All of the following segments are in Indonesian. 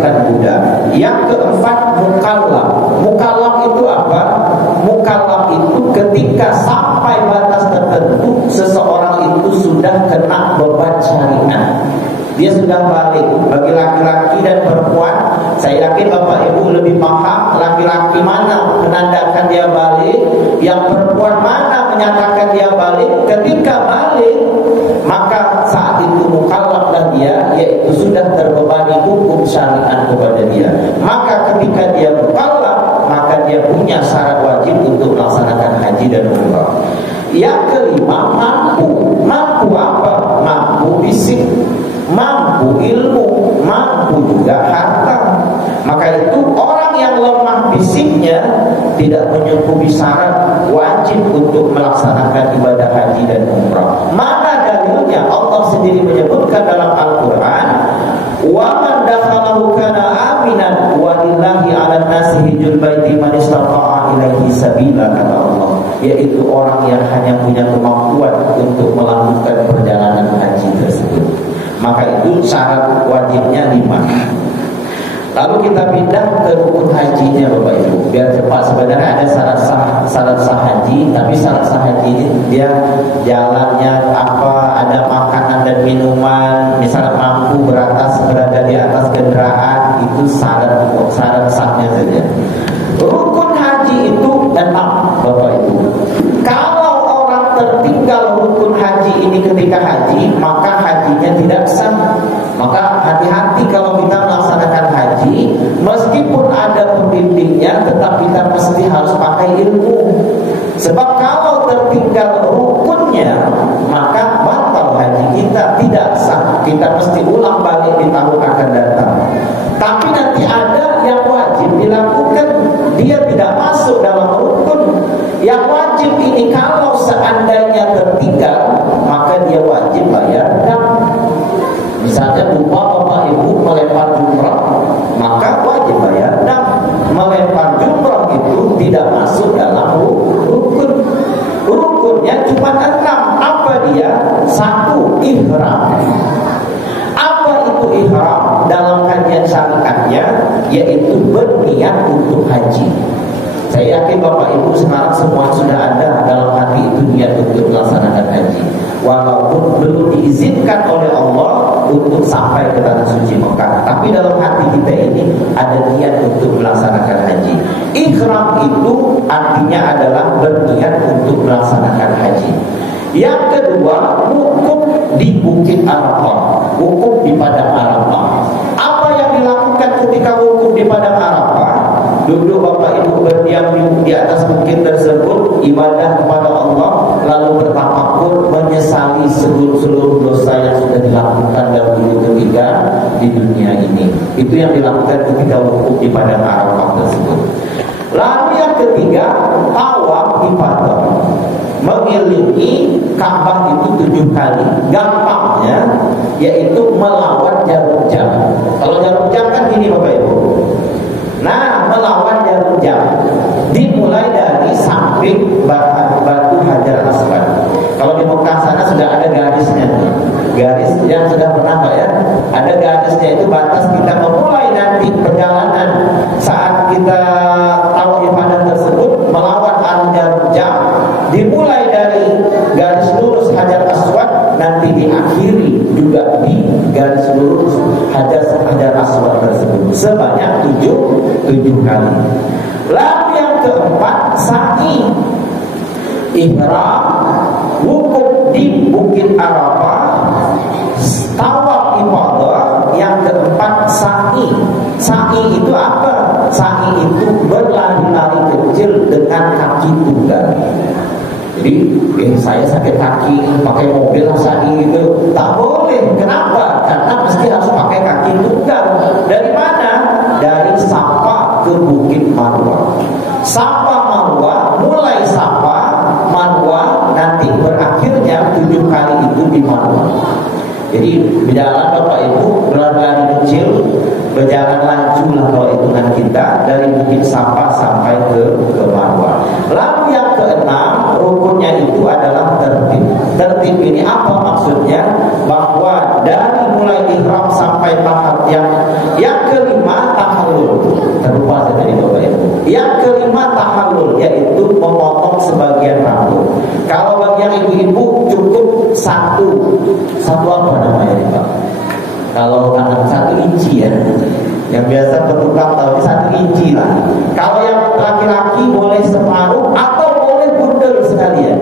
bukan budak. Yang keempat, mukallaf. Mukallaf itu apa? Mukallaf itu ketika sampai batas tertentu seseorang itu sudah kena beban syariat. Dia sudah balik. Bagi laki-laki dan perempuan, saya yakin Bapak Ibu lebih paham laki-laki mana menandakan dia balik, yang perempuan mana menyatakan dia balik. Ketika balik, maka saat itu mukallaflah dia, yaitu sudah terbebani hukum syariat kepada dia. Maka ketika dia mukallaf, maka dia punya syarat wajib untuk melaksanakan haji dan umrah. Yang kelima, mampu. Mampu apa? Mampu fisik, mampu ilmu, mampu juga harta. Maka itu orang yang lemah fisiknya tidak menyukupi syarat wajib untuk melaksanakan ibadah haji dan umrah. Mana dalilnya? Allah sendiri menyebutkan dalam Al-Quran, wa man dakhalahu kana aminan walillahi 'alan nasi hijjul baiti man istata'a ilaihi sabila, kata Allah, yaitu orang yang hanya punya kemampuan untuk melakukan perjalanan haji tersebut. Maka itu syarat wajibnya 5. Lalu kita pindah ke rukun hajinya Bapak Ibu, biar cepat. Sebenarnya ada syarat sah haji, tapi syarat sah haji ini dia jalannya apa, ada makanan dan minuman, misalnya mampu berada di atas kendaraan, itu syarat sahnya saja. Rukun haji itu 6 Bapak Ibu. Kalau orang tertinggal rukun haji ini ketika haji, maka hajinya tidak sah. Maka hati-hati kalau kita melaksanakan haji, meskipun ada pembimbingnya, tetap kita mesti harus pakai ilmu. Sebab kalau tertinggal rukunnya, maka batal haji kita, tidak sah. Kita mesti ulang balik di tahun akan datang. Tapi nanti ada yang wajib dilakukan, dia tidak masuk dalam rukun. Yang wajib ini kalau seandainya tertinggal, maka dia wajib bayar dam. Misalnya lupa Bapak Ibu melempar jumrah, maka wajib bayar dam. Melempar jumrah itu tidak masuk dalam rukun. Rukunnya cuma 6. Apa dia? 1, ihram. Apa itu ihram? Dalam kajian syariatnya, yaitu berniat untuk haji. Saya yakin Bapak Ibu sekarang semua sudah ada dalam hati itu niat untuk melaksanakan haji, walaupun belum diizinkan oleh Allah untuk sampai ke tanah suci Mekah, tapi dalam hati kita ini ada niat untuk melaksanakan haji. Ihram itu artinya adalah berniat untuk melaksanakan haji. Yang kedua, wukuf di Bukit Arafah, wukuf di Padang Arafah. Apa yang dilakukan ketika wukuf di Padang Arafah? Duduk Bapak Ibu berdiam di atas bukit tersebut, ibadah kepada Allah, lalu bertafakur menyesali seluruh dosa yang sudah dilakukan dahulu ketika di dunia ini. Itu yang dilakukan ketika wukuf di Padang Arafah tersebut. Lalu yang ketiga, tawaf ifadah, mengelilingi Ka'bah itu 7 kali. Gampangnya yaitu melawan jarum jam. Kalau jarum jam kan gini Bapak Ibu. Nah, melawan jarum jam dimulai dari samping batu Hajar Aswad. Kalau di Mekah sana sudah ada garisnya, garis yang sudah pernah Pak ya, ada garisnya, itu batas kita memulai nanti perjalanan. Saat kita tahu ibadah tersebut melawan arus jarum jam, dimulai dari garis lurus Hajar Aswad, nanti diakhiri juga di garis lurus Hajar Aswad tersebut sebanyak 7 kali. Lalu yang keempat, sa'i, ihram, wukuf di Bukit Arafah, tawaf ifadah. Yang keempat, sa'i. Sa'i itu apa? Sa'i itu berlari-lari kecil dengan kaki tunggal. Jadi saya sakit kaki pakai mobil sa'i itu tak boleh. Kenapa? Karena mesti harus pakai kaki tunggal. Dari mana? Dari Safa ke Bukit Marwah. Safa Marwah, mulai Safa Marwah, nanti berakhirnya 7 kali itu di Marwah. Jadi berjalan Bapak Ibu, berlari kecil, berjalan laju lah kalau hitungan kita, dari Bukit Safa sampai ke Marwah. Lalu yang keenam, rukunnya itu adalah tertib. Tertib ini apa maksudnya? Bahwa dari mulai ihram sampai tahap yang kelima, Satu apa namanya nih Pak? Kalau anak 1 inci ya, yang biasa bertukar tahu 1 inci lah. Kalau yang laki-laki boleh separuh atau boleh bundel sekalian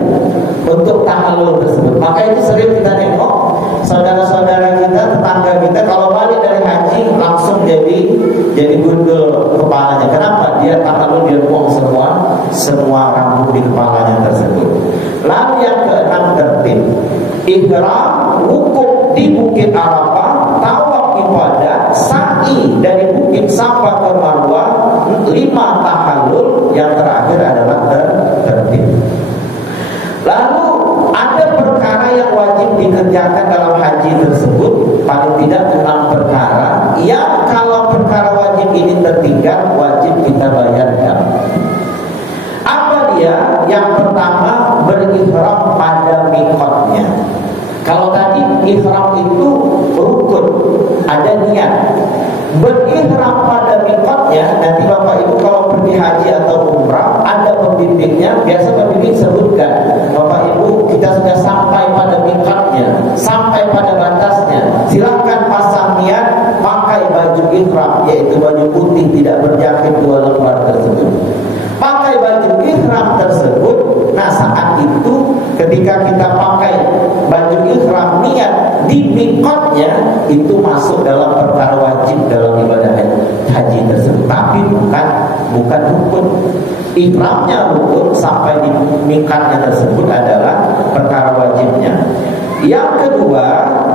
untuk tahallul tersebut. Maka itu sering kita nengok saudara-saudara kita, tetangga kita kalau balik dari haji langsung jadi bundel kepalanya. Kenapa? Dia tahallul, dia buang semua rambut di kepalanya tersebut. Lalu yang ke-6 tertib, ihram wukuf di Bukit Arafah, tawaf ibadah, sa'i dari Bukit Safa ke Marwah, 5 tahallul, yang terakhir adalah tertib. Lalu ada perkara yang wajib dikerjakan dalam haji tersebut, paling tidak 6 perkara yang kalau perkara wajib ini tertinggal wajib kita bayarkan. Apa dia? Yang pertama, berihram pada miqatnya. Kalau tadi ihram itu rukun, ada niat. Berihram pada miqatnya, nanti Bapak Ibu kalau pergi haji atau umrah ada pembimbingnya, biasa pembimbing sebutkan, Bapak Ibu kita sudah sampai pada miqatnya, sampai pada batasnya, silakan pasang niat, pakai baju ihram, yaitu baju putih tidak berjangkit 2 lembar tersebut. Pakai baju ihram tersebut. Nah saat itu ketika kita pakai baju ihram, niat di miqatnya, itu masuk dalam perkara wajib dalam ibadah haji tersebut. Tapi bukan rukun. Ihramnya rukun, sampai di miqatnya tersebut adalah perkara wajibnya. Yang kedua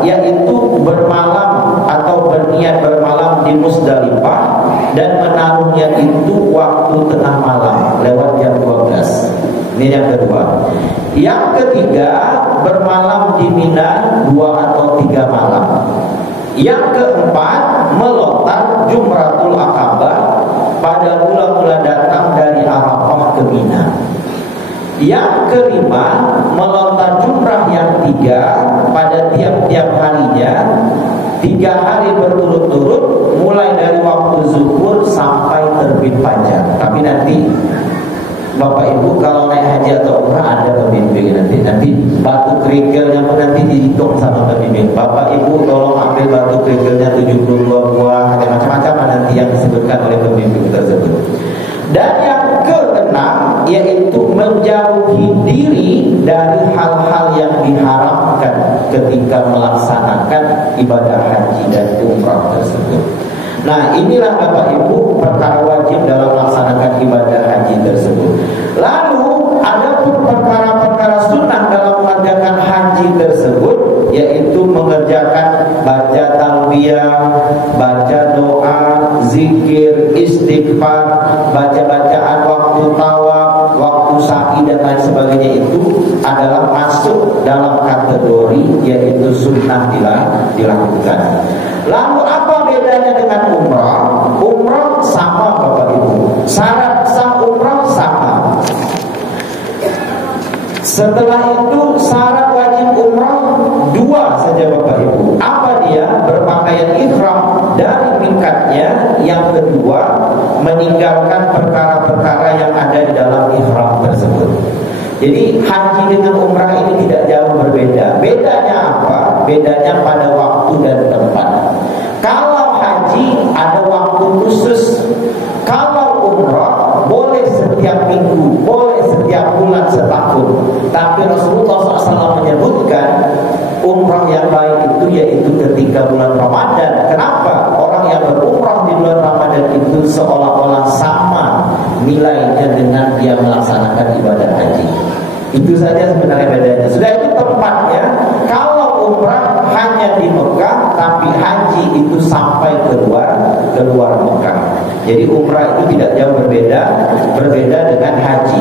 yaitu bermalam atau berniat bermalam di Musdalifah dan menaruhnya itu waktu tengah malam lewat jam 12. Ini yang kedua. Yang ketiga, bermalam di Mina 2 atau 3 malam. Yang keempat, melontar Jumratul Aqabah pada mula-mula datang dari Arafah ke Mina. Yang kelima, melontar jumrah yang 3 pada tiap-tiap harinya, 3 hari berturut-turut, mulai dari waktu zuhur sampai terbit fajar. Tapi nanti Bapak Ibu kalau naik haji atau umrah ada pembimbing nanti batu kerikilnya pun nanti dihitung sama pembimbing. Bapak Ibu tolong ambil batu kerikilnya 72 buah, ada macam-macam nanti yang disebutkan oleh pembimbing tersebut. Dan yang keenam yaitu menjauhi diri dari hal-hal yang diharamkan ketika melaksanakan ibadah haji dan umrah tersebut. Nah inilah Bapak Ibu perkara wajib dalam melaksanakan ibadah haji tersebut. Lalu ada pun perkara-perkara sunnah dalam mengerjakan haji tersebut, yaitu mengerjakan baca talbiyah, baca doa, zikir, istighfar, baca-bacaan waktu tawaf, waktu sa'i dan lain sebagainya. Itu adalah masuk dalam kategori yaitu sunnah dilakukan. Lalu apa bedanya dengan umrah? Umrah sama Bapak Ibu, syarat sah umrah sama. Setelah itu syarat wajib umrah 2 saja Bapak Ibu. Apa dia? Berpakaian ihram dari miqatnya. Yang kedua, meninggalkan perkara-perkara yang ada di dalam ihram tersebut. Jadi haji dengan umrah ini tidak jauh berbeda. Bedanya apa? Bedanya pada waktu dan tempat. Kalau haji ada waktu khusus. Kalau umrah boleh setiap minggu, boleh setiap bulan setahun. Tapi Rasulullah SAW menyebutkan umrah yang baik itu yaitu ketika bulan Ramadan. Kenapa? Orang yang berumrah di bulan Ramadan itu seolah-olah sama nilainya dengan dia melaksanakan ibadah haji. Itu saja sebenarnya bedanya. Sudah itu tempatnya. Kalau umrah hanya di Mekah, tapi haji itu sampai keluar Mekah. Jadi umrah itu tidak jauh berbeda dengan haji.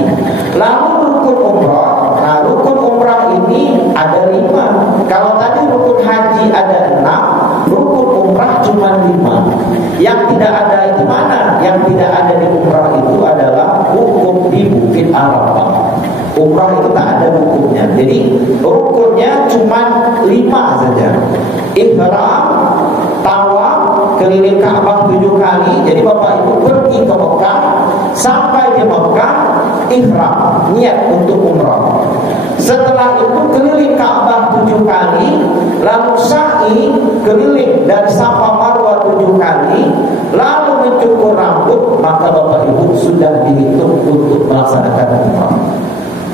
Lalu rukun umrah. Nah rukun umrah ini ada 5. Kalau tadi rukun haji ada 6, rukun umrah cuma 5. Yang tidak ada itu mana? Yang tidak ada di umrah itu adalah wukuf di Bukit Arafah. Umrah itu tak ada hukumnya. Jadi rukunnya cuma 5 saja. Ihram, tawaf, keliling Ka'bah 7 kali. Jadi Bapak Ibu pergi ke Mekah, sampai di Mekah ihram, niat untuk umrah. Setelah itu keliling Ka'bah 7 kali, lalu sa'i keliling dari Safa Marwah 7 kali, lalu mencukur rambut, maka Bapak Ibu sudah dihitung untuk melaksanakan umrah.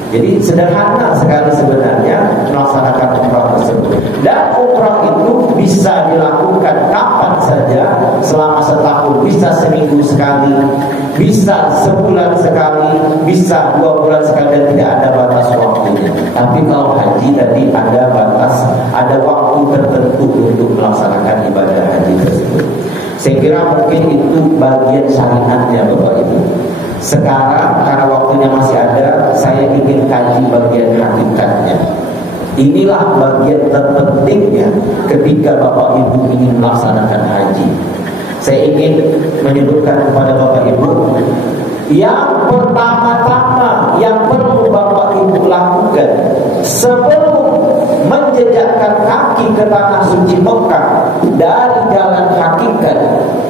Jadi sederhana sekali sebenarnya melaksanakan umrah tersebut. Dan umrah itu bisa dilakukan kapan saja selama setahun, bisa seminggu sekali, bisa sebulan sekali, bisa 2 bulan sekali, dan tidak ada batas waktunya. Tapi kalau haji tadi ada batas, ada waktu tertentu untuk melaksanakan ibadah haji tersebut. Saya kira mungkin itu bagian syariatnya Bapak Ibu. Sekarang karena waktunya masih ada, saya ingin kaji bagian hakikatnya. Inilah bagian terpentingnya ketika Bapak Ibu ingin melaksanakan haji. Saya ingin menyebutkan kepada Bapak Ibu, yang pertama-tama yang perlu Bapak Ibu lakukan sebelum menjejakkan kaki ke tanah suci Mekah dari jalan hakikat,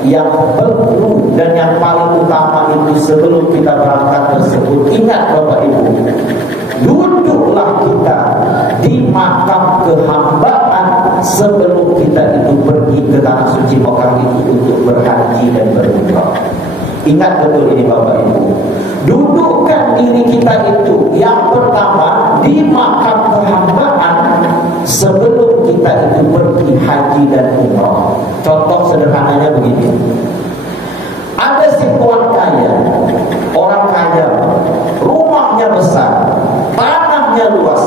yang perlu dan yang paling utama itu sebelum kita berangkat tersebut, ingat Bapak Ibu, duduklah kita di makam kehambaan sebelum kita itu pergi ke tanah suci Mekah itu untuk berhaji dan berumrah. Ingat betul ini Bapak Ibu, dudukkan diri kita itu yang pertama di makam kehambaan sebelum kita itu pergi haji dan umrah. Contoh sederhananya begini, ada si tuan kaya, orang kaya, rumahnya besar, tanahnya luas,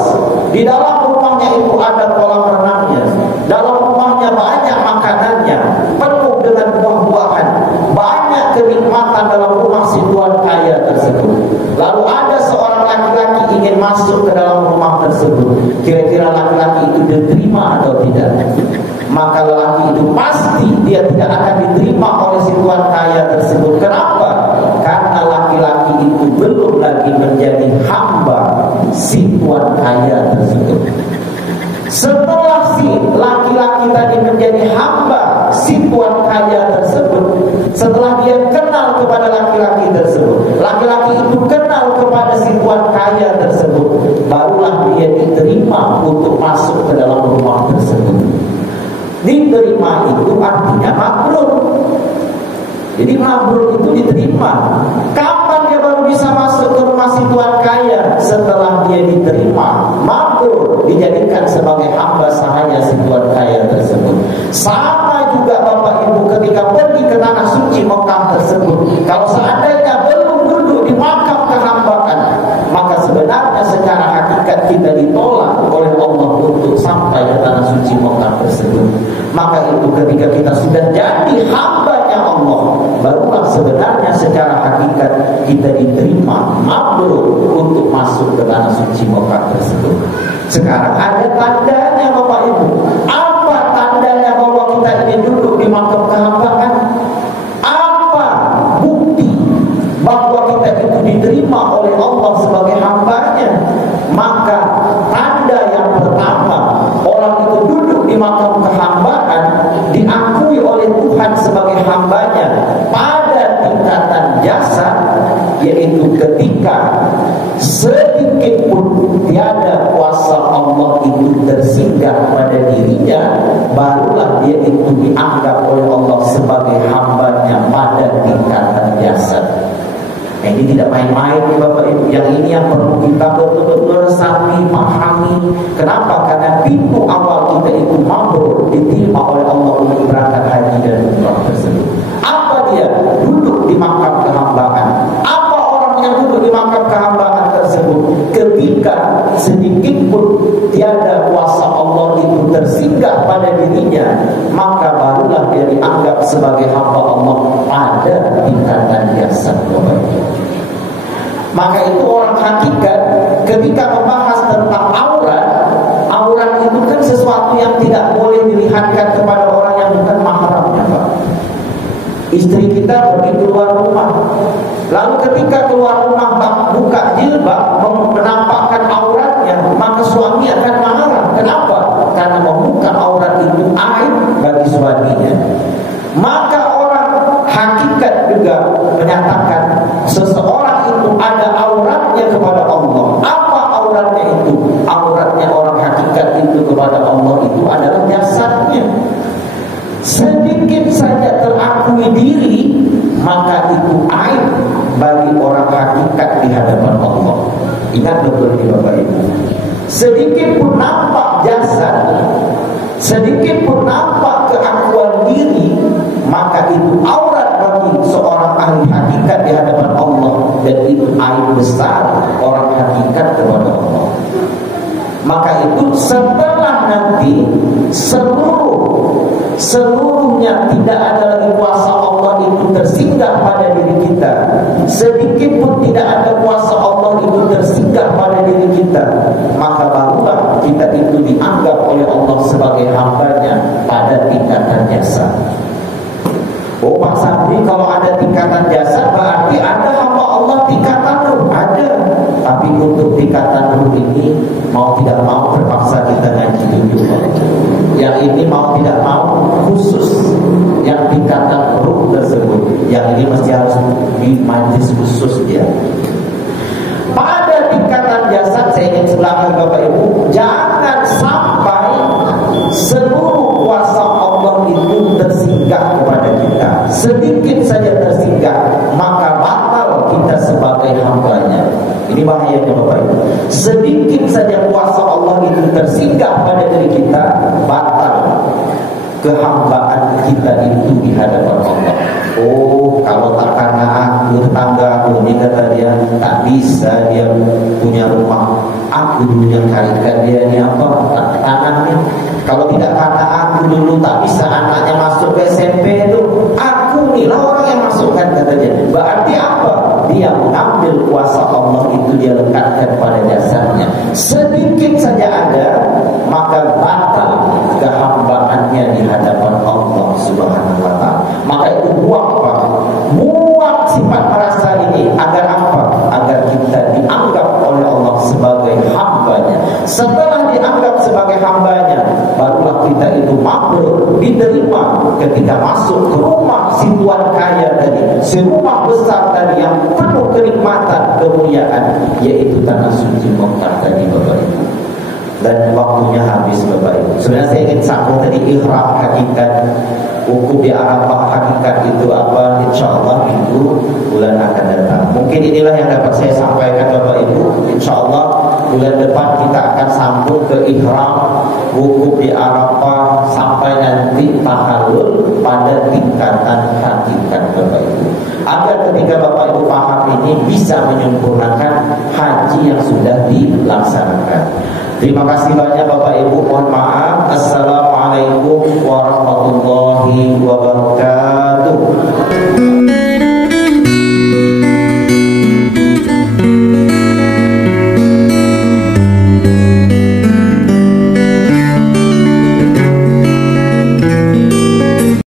di dalam rumahnya itu ada kolam renangnya, dalam rumahnya banyak makanannya, penuh dengan buah-buahan, banyak kenikmatan dalam rumah si tuan kaya tersebut. Lalu ada seorang laki-laki ingin masuk ke dalam rumah tersebut, kira-kira laki-laki itu diterima atau tidak? Maka lelaki itu pasti dia tidak akan diterima oleh si tuan kaya tersebut. Kenapa? Karena laki-laki itu belum lagi menjadi hamba si tuan kaya tersebut. Setelah si laki-laki tadi menjadi hamba si tuan kaya tersebut, setelah dia kenal kepada laki-laki tersebut, laki-laki itu kenal kepada si tuan kaya tersebut, barulah dia diterima untuk masuk ke dalam rumah tersebut. Diterima itu artinya mabrur. Jadi mabrur itu diterima. Kapan dia baru bisa masuk ke rumah si tuan kaya? Setelah dia diterima, mabrur, dijadikan sebagai hamba sahaya si tuan kaya tersebut. Sama juga Bapak Ibu ketika pergi ke tanah suci Mekah tersebut, kalau seandainya belum duduk di makam kehambaan, maka sebenarnya secara hakikat kita ditolak oleh Allah untuk sampai ke tanah suci Mekah tersebut. Maka itu ketika kita sudah jadi hambanya Allah, barulah sebenarnya secara hakikat kita diterima mabrur untuk masuk ke tanah suci Mekah tersebut. Sekarang ada tandanya Bapak Ibu. Apa tandanya bahwa kita ini duduk di makam kehambaan? Apa bukti bahwa kita itu diterima oleh Allah sebagai hambanya? Maka tanda yang pertama, orang itu duduk di makam kehambaan, diakui oleh Tuhan sebagai hambanya pada tingkatan jasad, yaitu ketika sedikit pun tiada kuasa Allah itu tersinggah pada dirinya, barulah dia itu dianggap oleh Allah sebagai hambanya pada tingkatan jasad. Ini tidak main-main nih Bapak Ibu. Yang ini yang perlu kita betul-betul resapi, pahami. Kenapa? Karena pintu awal kita itu mabrur, diterima oleh Allah untuk berangkat haji dan umrah tersebut. Apa dia? Duduk di makam kehambaan. Apa orang yang duduk di makam kehambaan tersebut? Ketika sedikit pun tiada kuasa Allah itu tersinggah pada dirinya, maka barulah dia dianggap sebagai hamba Allah pada tingkatan jasad. Maka itu orang hakikat ketika membahas tentang aurat, aurat itu kan sesuatu yang tidak boleh dilihatkan kepada orang yang bukan mahramnya, Pak. Istri kita pergi keluar rumah, lalu ketika keluar rumah buka jilbab menampakkan auratnya, maka suami akan marah. Kenapa? Karena membuka aurat itu aib bagi suaminya. Maka orang hakikat juga menyatakan seseorang itu ada auratnya kepada Allah. Apa auratnya itu? Auratnya orang hakikat itu kepada Allah itu adalah jasadnya. Sedikit saja terakui diri, maka itu aib bagi orang hakikat di hadapan Allah. Ingat betul ini Bapak Ibu. Sedikit pun nampak jasad, sedikit pun nampak keakuan diri, maka itu aurat bagi seorang ahli hakikat di hadapan Allah, dan itu aib besar orang hakikat kepada Allah. Maka itu setelah nanti seluruhnya tidak ada lagi kuasa Allah itu tersinggah pada diri kita, sedikit pun tidak ada kuasa Allah itu tersinggah pada diri kita, maka barulah kita itu dianggap oleh Allah sebagai hambanya pada tingkatan jasad. Oh Pak Sabri, kalau ada tingkatan jasad berarti ada hamba Allah tingkatan ruh. Ada. Tapi untuk tingkatan ruh ini mau tidak mau terpaksa kita ngaji dulu. Yang ini mau tidak mau khusus yang tingkatan ruh tersebut. Yang ini mesti harus di majlis khusus dia. Pada tingkatan jasad saya ingin sebelahkan Bapak Ibu, jangan sampai seluruh kuasa Allah itu tersinggah kepada kita. Sedikit saja tersinggah, maka batal kita sebagai hambanya. Ini bahayanya Bapak Ibu. Sedikit saja kuasa Allah itu tersinggah pada diri kita, batal kehambaan kita itu di hadapan Allah. Oh, kalau tak karena aku tetangga aku ini, kata dia, tak bisa dia punya rumah. Aku dulu yang carikan dia ini apa? Tanahnya. Kalau tidak karena aku dulu tak bisa anaknya masuk ke SMP itu. Aku inilah orang yang masukkan, katanya. Berarti apa? Dia mengambil kuasa Allah itu, dia lekatkan pada jasadnya. Sedikit saja ada, maka batal kehambaannya di hadapan Allah Subhanahu wa ta'ala. Maka itu buang Pak, buang sifat merasa ini. Agar apa? Agar kita dianggap oleh Allah sebagai hambanya. Setelah dianggap sebagai hambanya, barulah kita itu makhluk diterima ketika masuk ke rumah si tuan kaya tadi, si rumah besar tadi yang penuh kenikmatan, kemuliaan, yaitu tanah suci Mekah tadi Bapak Ibu. Dan waktunya habis Bapak Ibu. Sebenarnya saya ingin sambung tadi ihram hakikat, wukuf di Arafah hakikat itu apa? InsyaAllah itu bulan akan datang. Mungkin inilah yang dapat saya sampaikan Bapak Ibu. InsyaAllah bulan depan kita akan sambung ke ihram, wukuf di Arafah, sampai nanti tahallul pada tingkatan hakikat Bapak Ibu. Agar ketika Bapak Ibu paham ini bisa menyempurnakan haji yang sudah dilaksanakan. Terima kasih banyak Bapak Ibu. Mohon maaf